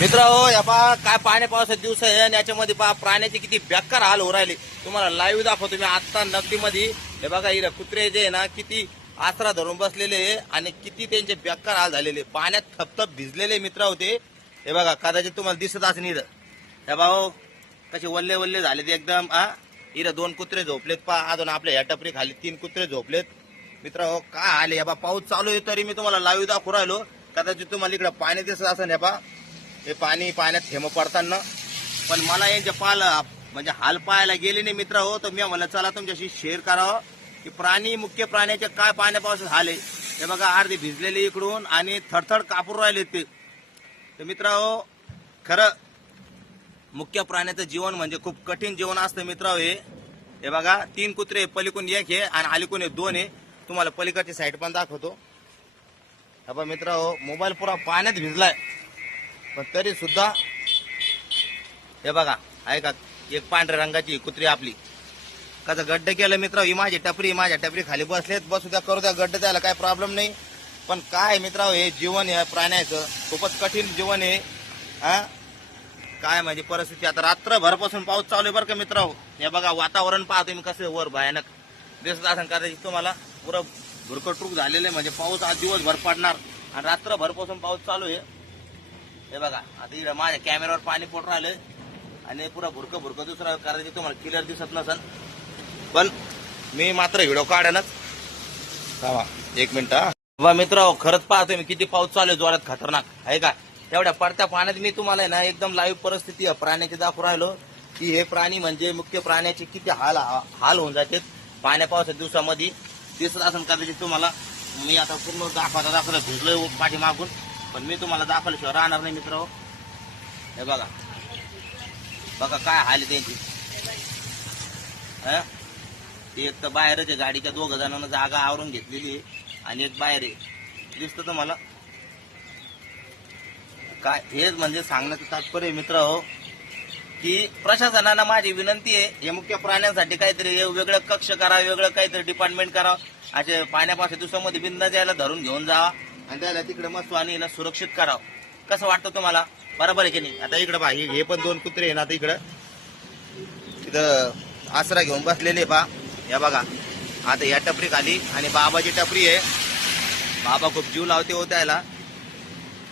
मित्रांनो, या पहा काय पाण्या पावसाचे दिवस आहे आणि याच्यामध्ये पहा प्राण्याचे किती बेकार हाल हो राहिले. तुम्हाला लाईव्ह दाखवतो मी आता नगदीमध्ये. हे बघा इथं कुत्रे जे आहे ना किती आसरा धरून बसलेले आणि किती त्यांचे बेकार हाल झालेले, पाण्यात थपथप भिजलेले मित्र होते. हे बघा कदाचित तुम्हाला दिसत असेल इथं. हे भाऊ कसे वल्ले वल्ले झाले ते एकदम. इथं 2 कुत्रे झोपलेत पहा. अजून आपल्या या टपरी खाली 3 कुत्रे झोपलेत. मित्रांनो काय आले हे बा, पाऊस चालू आहे तरी मी तुम्हाला लाईव्ह दाखवू राहिलो. कदाचित तुम्हाला इकडे पाणी दिसत असेल. हे पहा हे पाण्यात थेंब पडताना, पण मला यांच्या म्हणजे हाल पाहायला गेले नाही मित्र हो. तर मी म्हणलं चला तुमच्याशी शेअर करावं की मुख्य प्राण्याचे काय पाण्या पावसात हाल आहे. हे बघा अर्धे भिजलेले इकडून आणि थरथर कापूर राहिले ते. तर मित्र हो खरं मुख्य प्राण्याचं जीवन म्हणजे खूप कठीण जीवन असतं मित्र हो. हे बघा 3 कुत्रे, पलीकडून 1 आहे आणि अलीकडून 2 आहे. तुम्हाला पलीकडची साईड पण दाखवतो. हे बघा मित्र हो मोबाईल पुरा पाण्यात भिजलाय, पण तरी सुद्धा हे बघा आहे का एक पांढऱ्या रंगाची कुत्री आपली. कसं गड्डे केलं मित्र. ही माझ्या टपरी खाली बसलेत, बसू द्या करू द्या गड्डे, द्यायला काही प्रॉब्लेम नाही. पण काय मित्र हे जीवन आहे प्राण्याचं खूपच कठीण जीवन आहे. काय म्हणजे परिस्थिती. आता रात्रभरपासून पाऊस चालू आहे बरं का मित्र. हे बघा वातावरण पहा तुम्ही कसं वर भयानक दिसत असेल कदाचित तुम्हाला. पुरं भुरकटूक झालेलं आहे, म्हणजे पाऊस आज दिवसभर पडणार आणि रात्रभरपासून पाऊस चालू आहे. हे बघा आता इकडे माझ्या कॅमेऱ्यावर पाणी पडून राहिलं आणि पुरा भुरकं दुसरा करायचं तुम्हाला क्लिअर दिसत नसेल, पण मी मात्र व्हिडिओ काढेनच. थांबा 1 मिनिट. बा मित्र खरंच पाहतोय मी किती पाऊस चालू आहे जोरात खतरनाक आहे का. तेवढ्या पडत्या पाण्यात मी तुम्हाला ना एकदम लाईव्ह परिस्थिती प्राण्याची दाखवून राहिलो की हे प्राणी म्हणजे मुख्य प्राण्याचे किती हाल होऊन जातात पाण्या पावसाच्या दिवसामध्ये. दिसत असेल कदाचित तुम्हाला. मी आता पूर्ण दाखवता भिजलोय पाठीमागून, पण मी तुम्हाला दाखवल्याशिवाय राहणार नाही मित्र. हे बघा काय हाल त्यांची. एक तर बाहेरच आहे, गाडीच्या 2 जणांना जागा आवरून घेतलेली आहे आणि एक बाहेर आहे. दिसतं तुम्हाला काय. हेच म्हणजे सांगण्याचं तात्पर्य मित्र हो की प्रशासनाला माझी विनंती आहे हे मुख्य प्राण्यांसाठी काहीतरी वेगळं कक्ष करा, वेगळं काहीतरी डिपार्टमेंट करा. असे पाण्यापासून दिवसामध्ये बिंदा द्यायला धरून घेऊन जावा आणि त्याला तिकडे मस्त आणि सुरक्षित करावं. कसं वाटतं तुम्हाला? बरोबर आहे की नाही. आता इकडे पहा हे पण 2 कुत्रे आहे ना, आता इकडं आसरा घेऊन बसलेले पहा. या बघा आता या टपरी खाली आणि बाबाची टपरी आहे. बाबा खूप जीव लावते हो त्याला,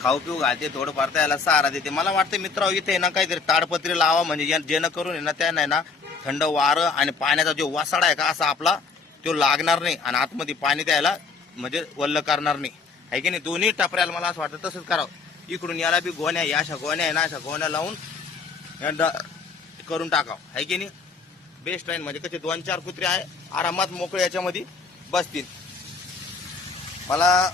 खाऊ पिऊ घालते, थोडं फार याला सहारा देते. मला वाटतं मित्र इथे ना काहीतरी ताडपत्री लावा, म्हणजे जेणेकरून आहे ना त्यांना ना थंड वारं आणि पाण्याचा जो वासाडा आहे का असा आपला तो लागणार नाही आणि आतमध्ये पाणी द्यायला म्हणजे वल्ल करणार नाही आहे की नाही. दोन्ही टपऱ्याला मला असं वाटतं तसंच करावं. इकडून याला बी गोण्या, या अशा गोण्या आहे ना, अशा गोण्या लावून करून टाकावं आहे की नाही. बेस्ट आहे. म्हणजे कसे 2-4 कुत्रे आहे आरामात मोकळे याच्यामध्ये बसतील. मला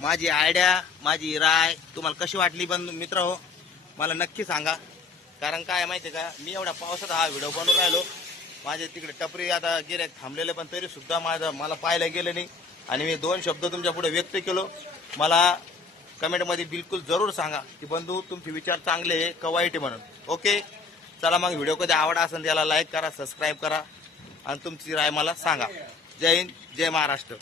माझी आयडिया, माझी राय तुम्हाला कशी वाटली पण मित्र हो मला नक्की सांगा. कारण काय माहिती का, मी एवढ्या पावसात हा व्हिडिओ बनवून राहिलो. माझे तिकडे टपरी आता गिऱ्हाईक थांबलेले, पण तरी सुद्धा मला पाहायला गेलं नाही आणि मी 2 शब्द तुमच्या पुढे व्यक्त केलो. मला कमेंटमध्ये बिलकुल जरूर सांगा की बंधू तुमचे विचार चांगले आहे का वाईट आहे म्हणून. ओके चला मग व्हिडिओ कधी आवडा असेल त्याला लाईक करा, सबस्क्राईब करा आणि तुमची राय मला सांगा. जय हिंद, जय महाराष्ट्र.